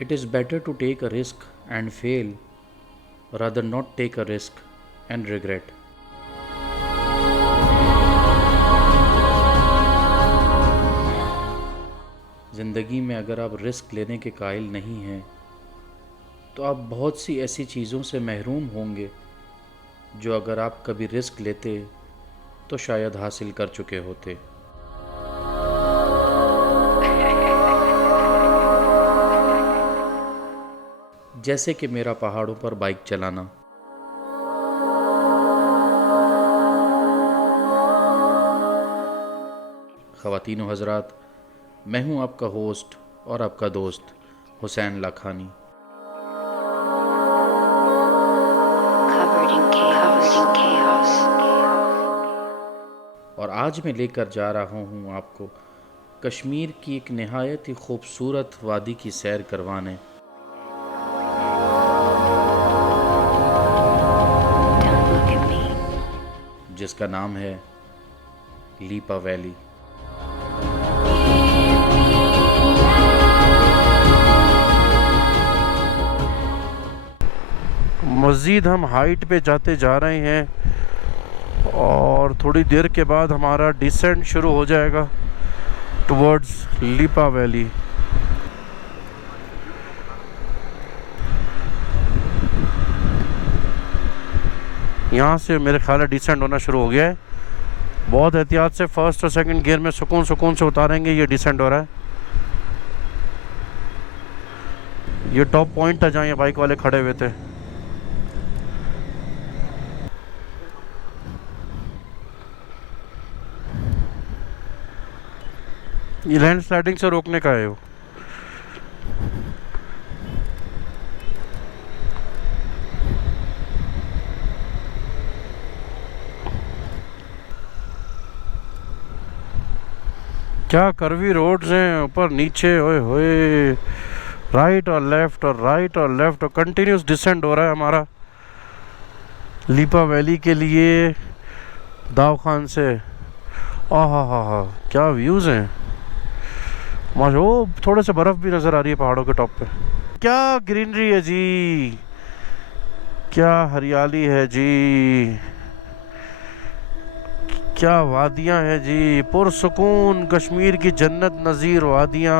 It is better to take a risk and fail rather not take a risk and regret. ज़िंदगी में अगर आप risk लेने के कायल नहीं हैं तो आप बहुत सी ऐसी चीज़ों से महरूम होंगे जो अगर आप कभी रिस्क लेते तो शायद हासिल कर चुके होते। जैसे कि मेरा पहाड़ों पर बाइक चलाना। ख़वातीन व हज़रात, मैं हूँ आपका होस्ट और आपका दोस्त हुसैन लाखानी। और आज मैं लेकर जा रहा हूँ आपको कश्मीर की एक नहायत ही खूबसूरत वादी की सैर करवाने। जिसका नाम है लीपा वैली। मज़ीद हम हाइट पे जाते जा रहे हैं और थोड़ी देर के बाद हमारा डिसेंट शुरू हो जाएगा टुवर्ड्स लीपा वैली। यहाँ से मेरे ख्याल है डिसेंट होना शुरू हो गया है। बहुत एहतियात से फर्स्ट और सेकंड गियर में सुकून से उतारेंगे। ये डिसेंट हो रहा है। ये टॉप पॉइंट था जहाँ ये बाइक वाले खड़े हुए थे। ये लैंड स्लाइडिंग से रोकने का है वो। क्या कर्वी रोड्स हैं, ऊपर नीचे, ओए होए, राइट और लेफ्ट और राइट और लेफ्ट और कंटिन्यूस डिसेंड हो रहा है हमारा लीपा वैली के लिए दाव खान से। आहा, क्या व्यूज़ हैं माशा। वो थोड़े से बर्फ़ भी नज़र आ रही है पहाड़ों के टॉप पे। क्या ग्रीनरी है जी, क्या हरियाली है जी, क्या वादियाँ हैं जी, पुरसुकून कश्मीर की जन्नत नज़ीर वादियाँ।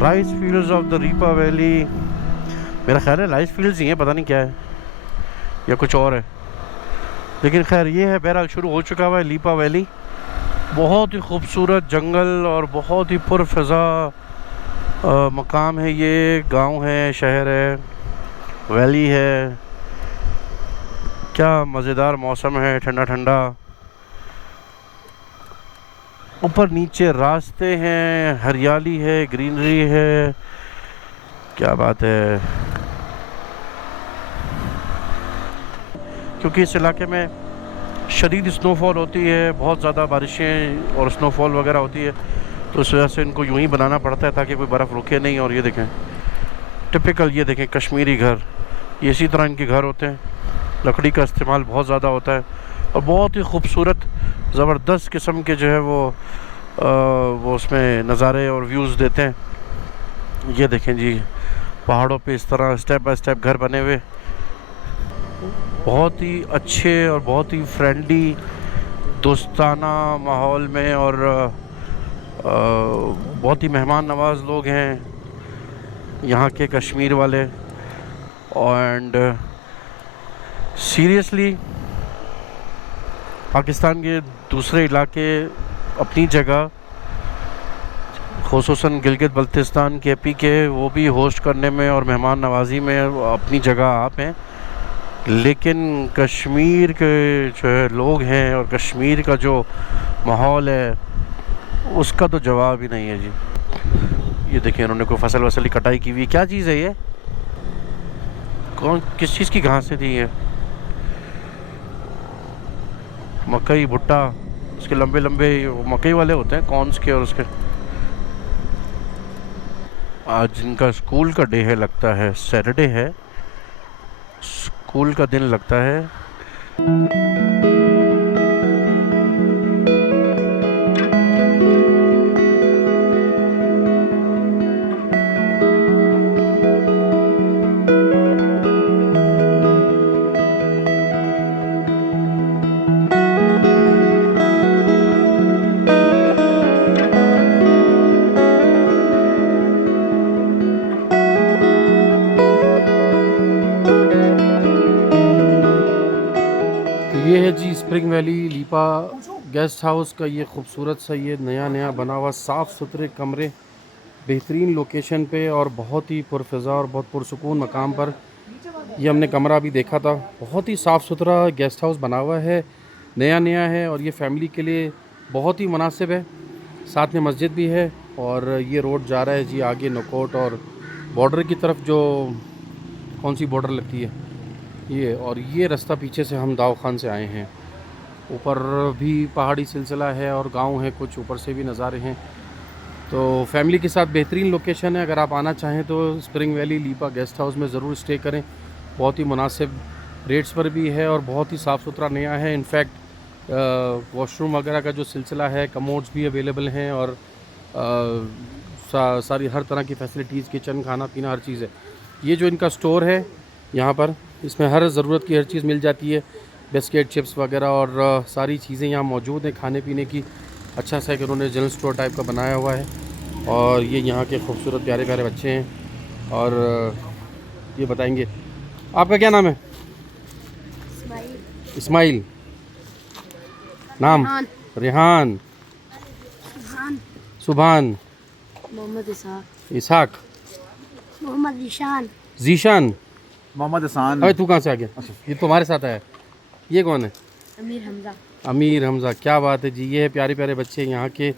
Rice fields of the Leepa valley. मेरा ख्याल है राइस फील्ड्स ही हैं, पता नहीं क्या है या कुछ और है, लेकिन खैर ये है। बहरहाल शुरू हो चुका हुआ है लीपा वैली। बहुत ही खूबसूरत जंगल और बहुत ही पुरफ़िज़ा मकाम है ये। गांव है, शहर है, वैली है। क्या मज़ेदार मौसम है, ठंडा ठंडा। ऊपर नीचे रास्ते हैं, हरियाली है, ग्रीनरी है। क्या बात है। क्योंकि इस इलाके में शदीद स्नोफॉल होती है, बहुत ज़्यादा बारिशें और स्नोफॉल वगैरह होती है, तो इस वजह से इनको यूं ही बनाना पड़ता है ताकि कोई बर्फ़ रुके नहीं। और ये देखें टिपिकल, ये देखें कश्मीरी घर, ये इसी तरह इनके घर होते हैं। लकड़ी का इस्तेमाल बहुत ज़्यादा होता है और बहुत ही खूबसूरत ज़बरदस्त किस्म के जो है वो उसमें नज़ारे और व्यूज़ देते हैं। ये देखें जी पहाड़ों पे इस तरह स्टेप बाय स्टेप घर बने हुए, बहुत ही अच्छे और बहुत ही फ्रेंडली दोस्ताना माहौल में, और बहुत ही मेहमान नवाज़ लोग हैं यहाँ के कश्मीर वाले। एंड सीरियसली पाकिस्तान के दूसरे इलाके अपनी जगह, ख़ुसूसन गिलगित बल्तिस्तान KP के, वो भी होस्ट करने में और मेहमान नवाजी में अपनी जगह आप हैं, लेकिन कश्मीर के जो है लोग हैं और कश्मीर का जो माहौल है उसका तो जवाब ही नहीं है जी। ये देखिए इन्होंने कोई फसल वसल की कटाई की हुई, क्या चीज़ है ये, कौन किस चीज़ की घास थी ये, मकई भुट्टा, उसके लंबे लंबे मकई वाले होते हैं कॉर्न्स के, और उसके आज इनका स्कूल का डे है, लगता है सैटरडे है, स्कूल का दिन लगता है। ये है जी स्प्रिंग वैली लीपा गेस्ट हाउस का ये खूबसूरत सा ये नया बना हुआ साफ़ सुथरे कमरे, बेहतरीन लोकेशन पे और बहुत ही पुरफ़िज़ा और बहुत पुरसुकून मकाम पर ये हमने कमरा भी देखा था। बहुत ही साफ़ सुथरा गेस्ट हाउस बना हुआ है, नया है और ये फैमिली के लिए बहुत ही मुनासिब है। साथ में मस्जिद भी है और ये रोड जा रहा है जी आगे नकोट और बॉर्डर की तरफ, जो कौन सी बॉर्डर लगती है ये, और ये रास्ता पीछे से हम दाव खान से आए हैं। ऊपर भी पहाड़ी सिलसिला है और गांव है कुछ, ऊपर से भी नज़ारे हैं। तो फैमिली के साथ बेहतरीन लोकेशन है, अगर आप आना चाहें तो स्प्रिंग वैली लीपा गेस्ट हाउस में ज़रूर स्टे करें। बहुत ही मुनासिब रेट्स पर भी है और बहुत ही साफ़ सुथरा नया है। इनफैक्ट वॉशरूम वगैरह का जो सिलसिला है, कमोड्स भी अवेलेबल हैं और सारी हर तरह की फैसिलिटीज़, किचन, खाना पीना, हर चीज़ है। ये जो इनका स्टोर है यहाँ पर, इसमें हर ज़रूरत की हर चीज़ मिल जाती है, बिस्किट, चिप्स वगैरह और सारी चीज़ें यहाँ मौजूद हैं खाने पीने की। अच्छा सा कि उन्होंने जनरल स्टोर टाइप का बनाया हुआ है। और ये यहाँ के खूबसूरत प्यारे प्यारे बच्चे हैं और ये बताएंगे। आपका क्या नाम है? इस्माइल। नाम? रेहान, सुभान, मोहम्मद इसाक, मोहम्मद जीशान, मोहम्मद हसान। अरे तू कहाँ से आ गया? ये तुम्हारे साथ आया। ये कौन है? अमीर हमज़ा। क्या बात है जी। ये है प्यारे प्यारे बच्चे यहाँ के।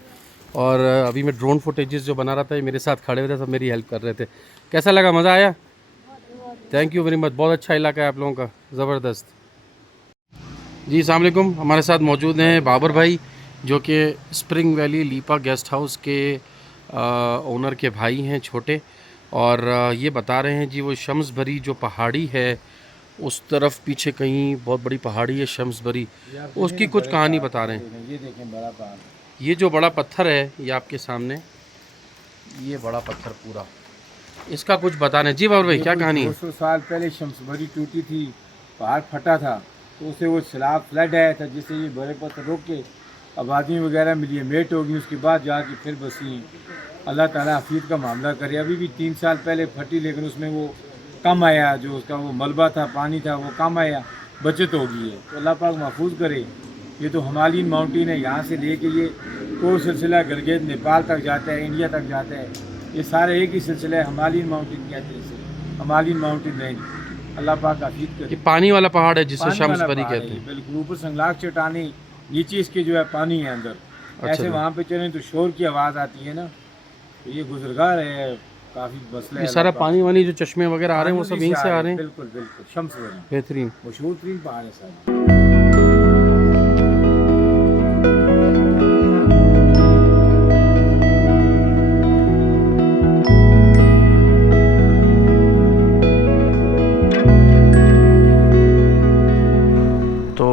और अभी मैं ड्रोन फुटेजेस जो बना रहा था, ये मेरे साथ खड़े हुए थे, सब मेरी हेल्प कर रहे थे। कैसा लगा? मज़ा आया? Thank you very much. बहुत अच्छा इलाका है आप लोगों का, ज़बरदस्त जी। अस्सलाम वालेकुम। हमारे साथ मौजूद हैं बाबर भाई, जो कि स्प्रिंग वैली लीपा गेस्ट हाउस के ओनर के भाई हैं छोटे। और ये बता रहे हैं जी वो शम्सबरी जो पहाड़ी है उस तरफ पीछे कहीं बहुत बड़ी पहाड़ी है शम्सबरी, उसकी कुछ कहानी बता रहे हैं। ये देखें बड़ा पहाड़, ये जो बड़ा पत्थर है ये आपके सामने, ये बड़ा पत्थर पूरा, इसका कुछ बता रहे हैं जी बाबर भाई, क्या कहानी है? 200 साल पहले शम्सबरी टूटी थी, पहाड़ फटा था, तो उसे वो सैलाब फ्लड आया था, जिससे ये बड़े पत्थर रोक के आबादी वगैरह मिली है, मेट होगी, उसके बाद जाके फिर बसी। अल्लाह ताला हफीज़ का मामला करे। अभी भी 3 साल पहले फटी, लेकिन उसमें वो कम आया, जो उसका वो मलबा था, पानी था, वो कम आया, बचत हो गई है। तो अल्लाह पाक महफूज करे। ये तो हिमालयन माउंटेन है, यहाँ से लेके ये तो सिलसिला गिलगित नेपाल तक जाता है, इंडिया तक जाता है। ये सारे एक ही सिलसिला है, हिमालयन माउंटेन कहते हैं इसे, हिमालयन माउंटेन रेंज। अल्लाह पाक हफीज़ करे। ये पानी वाला पहाड़ है जिसे शम्सबरी कहते हैं। बिल्कुल ऊपर संगलाक चट्टानी, नीचे इसके जो है पानी है अंदर। ऐसे वहाँ पे चलें तो शोर की आवाज़ आती है ना, तो ये गुजरगार है, काफ़ी मसला है। ये सारा पानी वानी जो चश्मे वगैरह आ रहे हैं वो सब यहीं से आ रहे हैं। बिल्कुल बिल्कुल शम्सबरी बेहतरीन, मशहूर तरीन पहाड़ है सारे। तो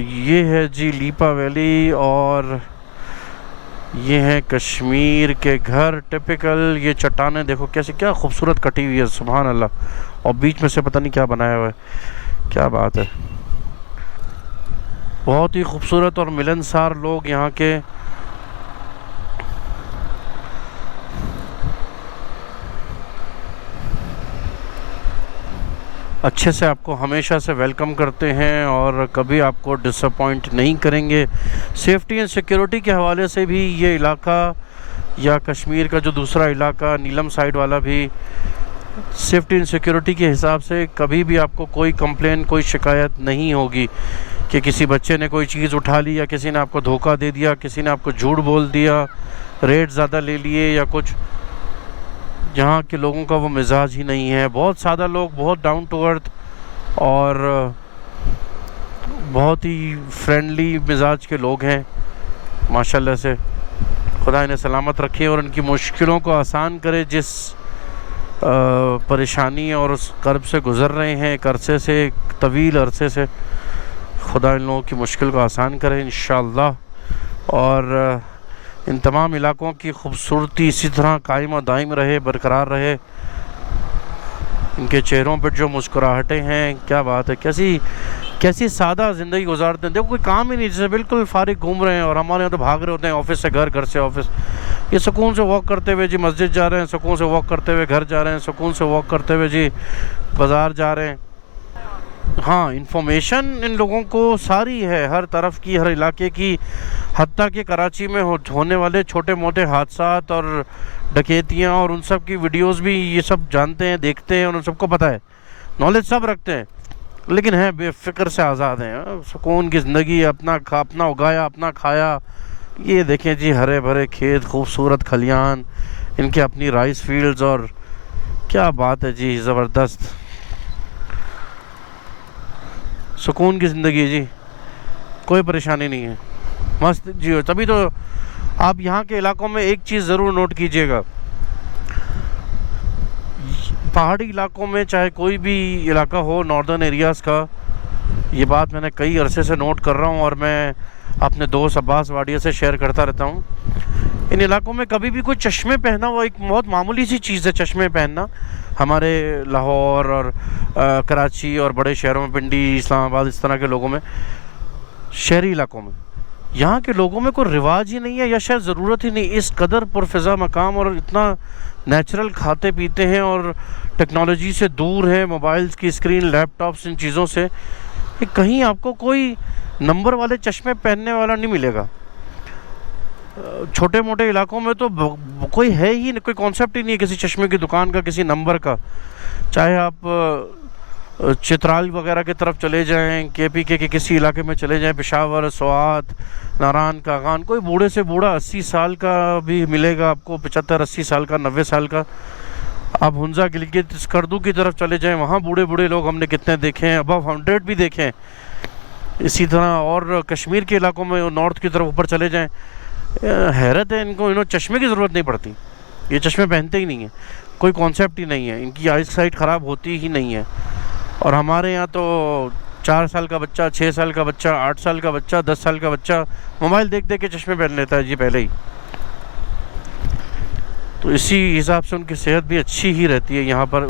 ये है जी लीपा वैली और ये है कश्मीर के घर टिपिकल। ये चट्टानें देखो कैसे, क्या खूबसूरत कटी हुई है, सुभान अल्लाह। और बीच में से पता नहीं क्या बनाया हुआ है, क्या बात है। बहुत ही खूबसूरत और मिलनसार लोग यहाँ के। अच्छे से आपको हमेशा से वेलकम करते हैं और कभी आपको डिसअपॉइंट नहीं करेंगे। सेफ्टी एंड सिक्योरिटी के हवाले से भी ये इलाका या कश्मीर का जो दूसरा इलाका नीलम साइड वाला भी सेफ्टी एंड सिक्योरिटी के हिसाब से कभी भी आपको कोई कंप्लेन, कोई शिकायत नहीं होगी कि किसी बच्चे ने कोई चीज़ उठा ली या किसी ने आपको धोखा दे दिया, किसी ने आपको झूठ बोल दिया, रेट ज़्यादा ले लिए या कुछ। यहाँ के लोगों का वो मिजाज ही नहीं है। बहुत सादा लोग, बहुत डाउन टू अर्थ और बहुत ही फ्रेंडली मिजाज के लोग हैं माशाल्लाह से। खुदा इन्हें सलामत रखे और उनकी मुश्किलों को आसान करे। जिस परेशानी और उस कर्ब से गुज़र रहे हैं एक अरसे से, एक तवील अरसे से, खुदा इन लोगों की मुश्किल को आसान करे इंशाअल्लाह। और इन तमाम इलाकों की खूबसूरती इसी तरह कायम और दायम रहे, बरकरार रहे। इनके चेहरों पर जो मुस्कुराहटें हैं, क्या बात है, कैसी सादा ज़िंदगी गुजारते हैं। देखो कोई काम ही नहीं, जैसे बिल्कुल फारिग घूम रहे हैं। और हमारे यहाँ तो भाग रहे होते हैं ऑफिस से घर, घर से ऑफिस। ये सुकून से वॉक करते हुए जी मस्जिद जा रहे हैं, सुकून से वॉक करते हुए घर जा रहे हैं, सुकून से वॉक करते हुए जी बाज़ार जा रहे हैं। हाँ, इंफॉर्मेशन इन लोगों को सारी है, हर तरफ की, हर इलाके की। हत्ता कि कराची में होने वाले छोटे मोटे हादसात और डकैतियाँ और उन सब की वीडियोस भी ये सब जानते हैं, देखते हैं और उन सबको पता है, नॉलेज सब रखते हैं। लेकिन हैं बेफिक्र से आज़ाद हैं, सुकून की ज़िंदगी, अपना उगाया, अपना खाया। ये देखें जी हरे भरे खेत, खूबसूरत खलियान, इनके अपनी राइस फील्ड्स, और क्या बात है जी, ज़बरदस्त सुकून की ज़िंदगी है जी, कोई परेशानी नहीं है, मस्त जी। तभी तो आप यहाँ के इलाकों में एक चीज़ ज़रूर नोट कीजिएगा, पहाड़ी इलाकों में चाहे कोई भी इलाका हो नॉर्दर्न एरियाज़ का, ये बात मैंने कई अरसे से नोट कर रहा हूँ और मैं अपने दोस्त अब्बास वाडिया से शेयर करता रहता हूँ। इन इलाकों में कभी भी कोई चश्मे पहना, वो एक बहुत मामूली सी चीज़ है चश्मे पहनना। हमारे लाहौर और कराची और बड़े शहरों में, पिंडी, इस्लामाबाद, इस तरह के लोगों में, शहरी इलाकों में, यहाँ के लोगों में कोई रिवाज ही नहीं है या शायद ज़रूरत ही नहीं। इस कदर पुरफ़िज़ा मकाम और इतना नेचुरल खाते पीते हैं और टेक्नोलॉजी से दूर है, मोबाइल्स की स्क्रीन, लैपटॉप्स, इन चीज़ों से। कहीं आपको कोई नंबर वाले चश्मे पहनने वाला नहीं मिलेगा। छोटे मोटे इलाकों में तो कोई है ही नहीं, कोई कॉन्सेप्ट ही नहीं है किसी चश्मे की दुकान का, किसी नंबर का। चाहे आप चित्राल वगैरह की तरफ चले जाएं, KPK के किसी इलाके में चले जाएं, पेशावर, स्वात, नारान का खान, कोई बूढ़े से बूढ़ा 80 साल का भी मिलेगा आपको, 75-80 साल का, 90 साल का। आप हुंजा, गिलगित, स्कर्दू की तरफ चले जाएं, वहाँ बूढ़े बूढ़े लोग हमने कितने देखे हैं, अबव 100 भी देखे हैं। इसी तरह और कश्मीर के इलाकों में, नॉर्थ की तरफ ऊपर चले जाएं, हैरत है, इनको चश्मे की ज़रूरत नहीं पड़ती, ये चश्मे पहनते ही नहीं है, कोई कॉन्सेप्ट ही नहीं है, इनकी आई साइट ख़राब होती ही नहीं है। और हमारे यहाँ तो 4 साल का बच्चा, 6 साल का बच्चा, 8 साल का बच्चा, 10 साल का बच्चा मोबाइल देख देख के चश्मे पहन लेता है जी पहले ही। तो इसी हिसाब से उनकी सेहत भी अच्छी ही रहती है यहाँ पर।